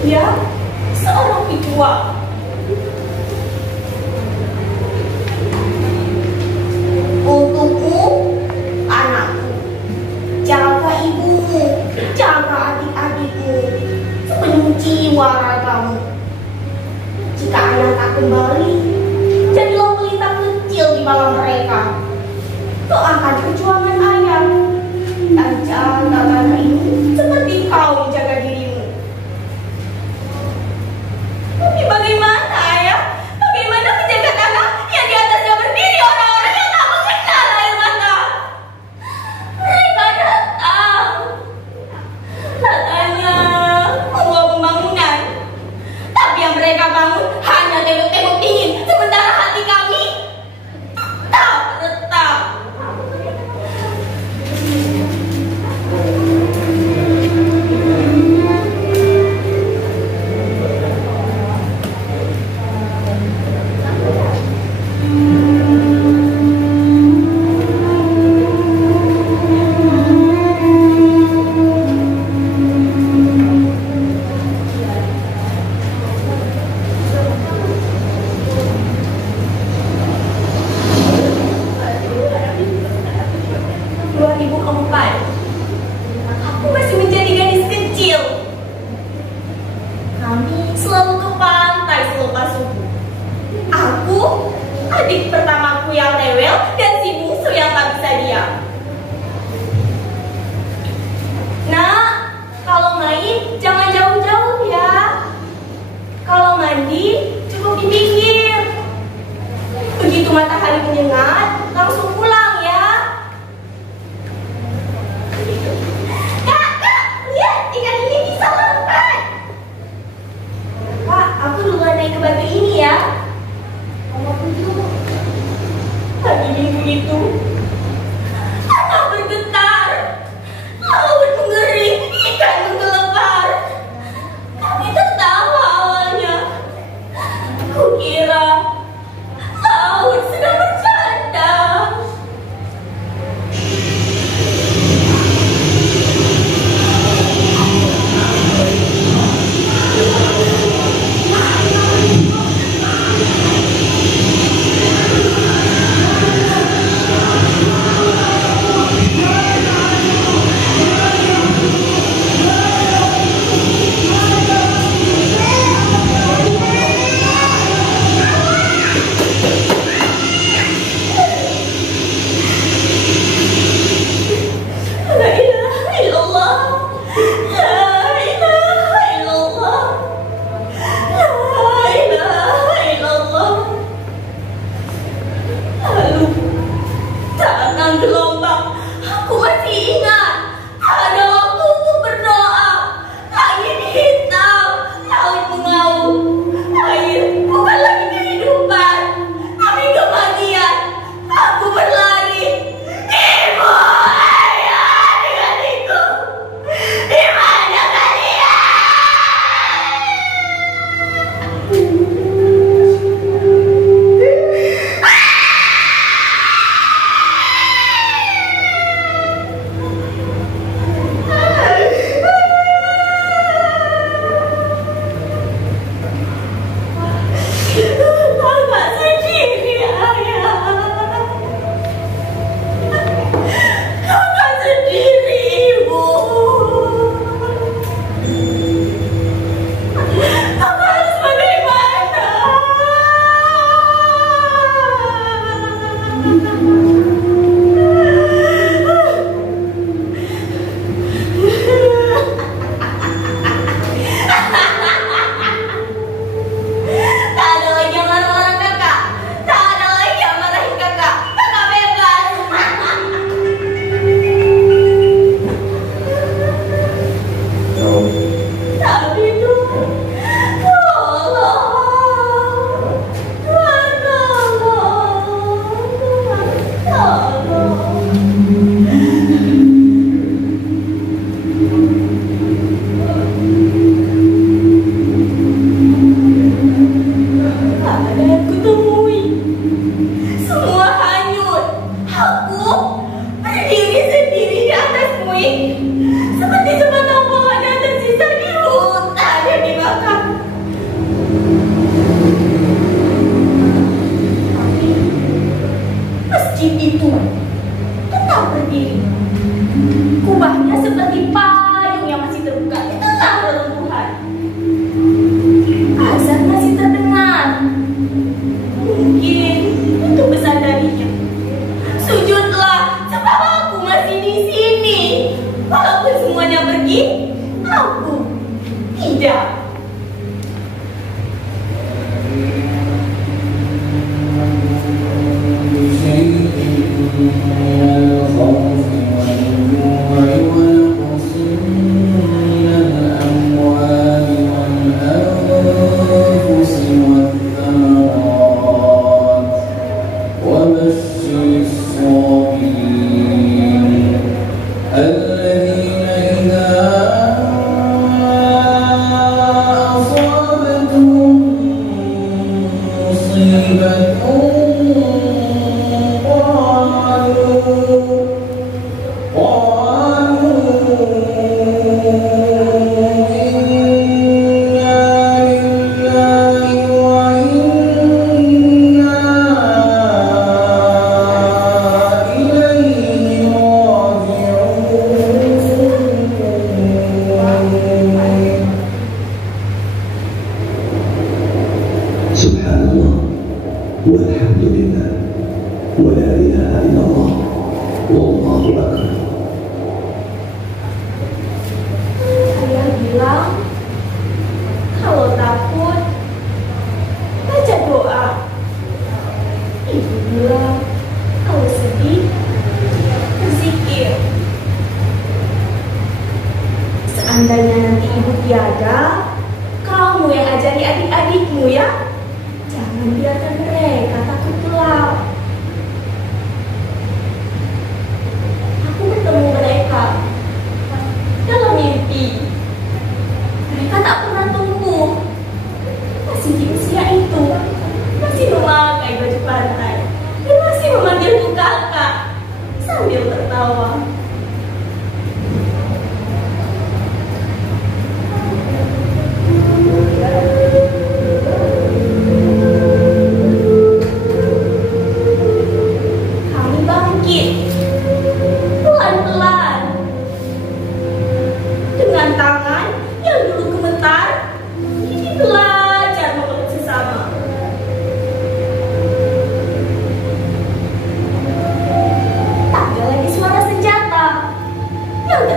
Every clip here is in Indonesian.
Dia seorang pejuang. Untukmu, anakku, jaga ibumu, jaga adik-adikmu sepenuh jiwa ragamu. Jika anak tak kembali, jadilah pelita kecil di malam mereka. Doakan perjuangan ayah dan jaga tanah ini seperti kau menjaga dirimu. Tapi bagaimana ayah? Bagaimana menjaga tanah yang di atasnya berdiri orang-orang yang tak mengenal air mata? Mereka datang, katanya membawa pembangunan, tapi yang mereka bangun hanya tembok-tembok dingin, sementara hati kami tak retak. Aku tidak. Seandainya nanti ibu tiada, kamu yang ajari adik-adikmu ya. Jangan biarkan mereka takut gelap. Aku bertemu mereka dalam mimpi. Mereka tak pernah tumbuh, masih di usia itu, masih memakai baju pantai dan masih memanggilku kakak sambil tertawa.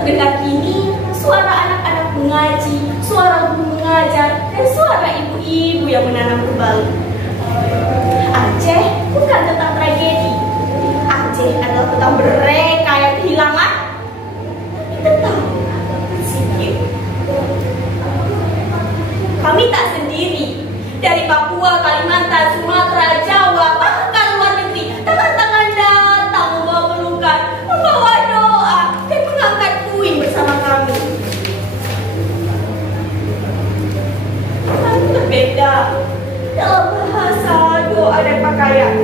Terdengar kini suara anak-anak mengaji, suara guru mengajar, dan suara ibu-ibu yang menanam kembali. Aceh bukan tentang tragedi. Aceh adalah tentang mereka yang kehilangan, tapi tentang bersikir. Kami tak sendiri. Dari Papua, Kalimantan, Sumatera, Jawa, bahkan luar negeri, tangan-tangan datang membawa pelukan, membawa doa, dan mengangkat puing bersama kami. Kami berbeda dalam bahasa, doa, dan pakaian.